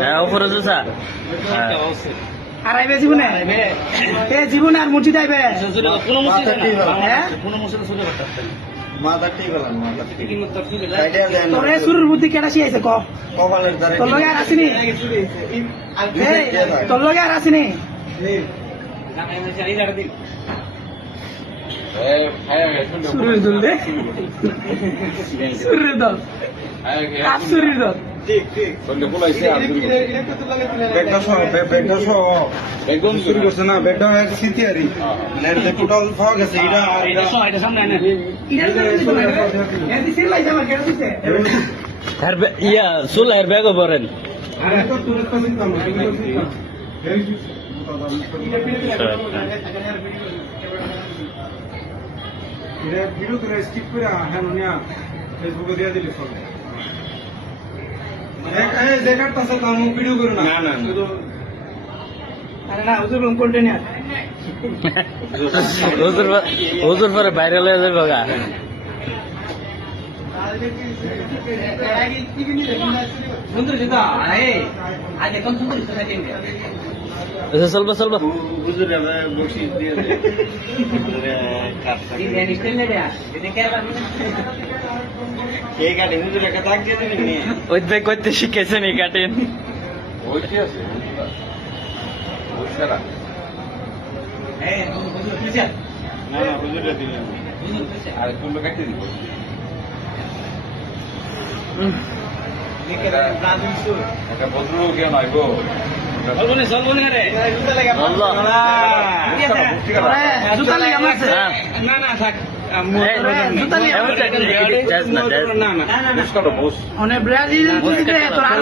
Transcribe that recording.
হ্যাঁ উপরে জুসা আর আইবে জীবনে এ জীবনে আর মসজিদ আইবে হ্যাঁ তোরে শুরুর বুদ্ধি কেটা শিয়াইছে ক তোর লগে আর আসিনি তোর লগে আর আসিনি শুরুর দল দে শুরুর দল আর শুরুর দল ইয়া চুলার ব্যাগও পড়েন ভিডিও করে স্কিপ করে হ্যাঁ নিয়া ফেসবুকে দিয়ে দিলে সব যে কাটটা আছে তার ভিডিও করে না না আরে না হুজুর কন্টেনার হুজুর পরে ভাইরাল হয়ে যাবে গা চলবো চলবো ওই ভাই করতে শিখেছেন এই কাটেন জুতা লাগে আমার না না থাক জুতা লাগে না অনেক ব্রাজিল তোর আর